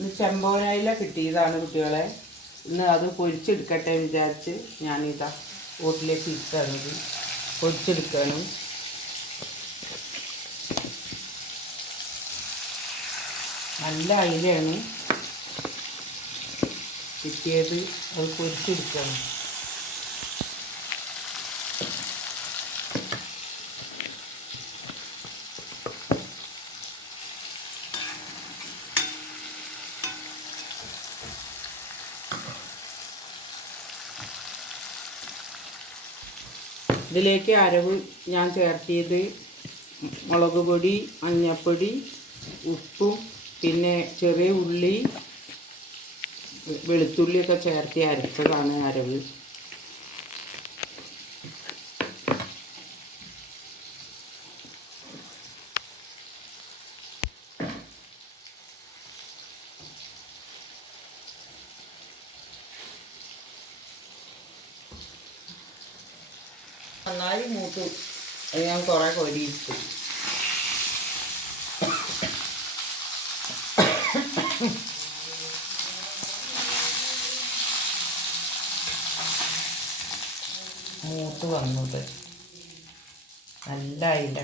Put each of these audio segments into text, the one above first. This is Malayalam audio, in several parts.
ഇന്ന് ചെമ്പോലയില കിട്ടിയതാണ് കുട്ടികളെ. ഇന്ന് അത് പൊരിച്ചെടുക്കട്ടെ വിചാരിച്ച് ഞാനിതാ ഓട്ടിലേക്ക് ഇട്ടാണത് പൊരിച്ചെടുക്കാനും. നല്ല അയിലയാണ് കിട്ടിയത്, അത് പൊരിച്ചെടുക്കണം. ഇതിലേക്ക് അരവ് ഞാൻ ചേർത്തിയത് മുളക് പൊടി, മഞ്ഞൾപ്പൊടി, ഉപ്പും പിന്നെ ചെറിയ ഉള്ളി, വെളുത്തുള്ളിയൊക്കെ ചേർത്ത് അരച്ചതാണ് അരവ്. നന്നായി മൂത്തു, ഞാൻ കുറേ കൊരിയിട്ടു. മൂത്ത് വന്നത് നല്ല അയില,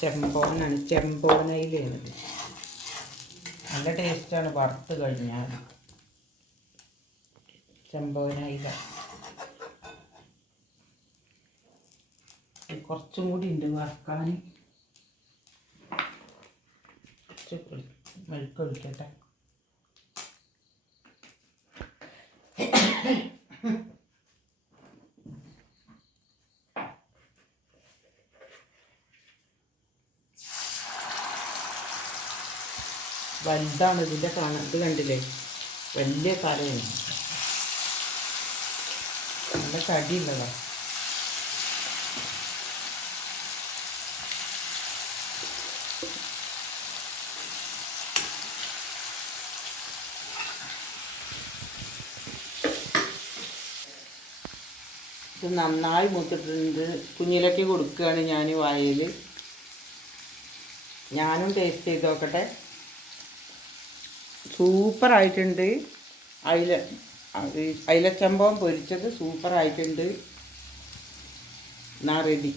ചെമ്പോനയിലാണ്. നല്ല ടേസ്റ്റാണ് വറുത്ത് കഴിഞ്ഞാൽ. ചെമ്പോനയില കുറച്ചും കൂടി ഉണ്ട് വറുക്കാൻ. മെഴുക്കൊഴിക്കട്ടെ. വലുതാണ് ഇതിൻ്റെ ഇത് കണ്ടില്ലേ, വലിയ കലയാണ്, നല്ല കടിയുള്ളതാണ്. ഇത് നന്നായി മൂത്തിട്ടുണ്ട്. കുഞ്ഞിലൊക്കെ കൊടുക്കുകയാണ് ഞാൻ വായിൽ. ഞാനും ടേസ്റ്റ് ചെയ്ത് നോക്കട്ടെ. സൂപ്പറായിട്ടുണ്ട്. അയിലച്ചമ്പം പൊരിച്ചത് സൂപ്പറായിട്ടുണ്ട്. എന്നാ റെഡി.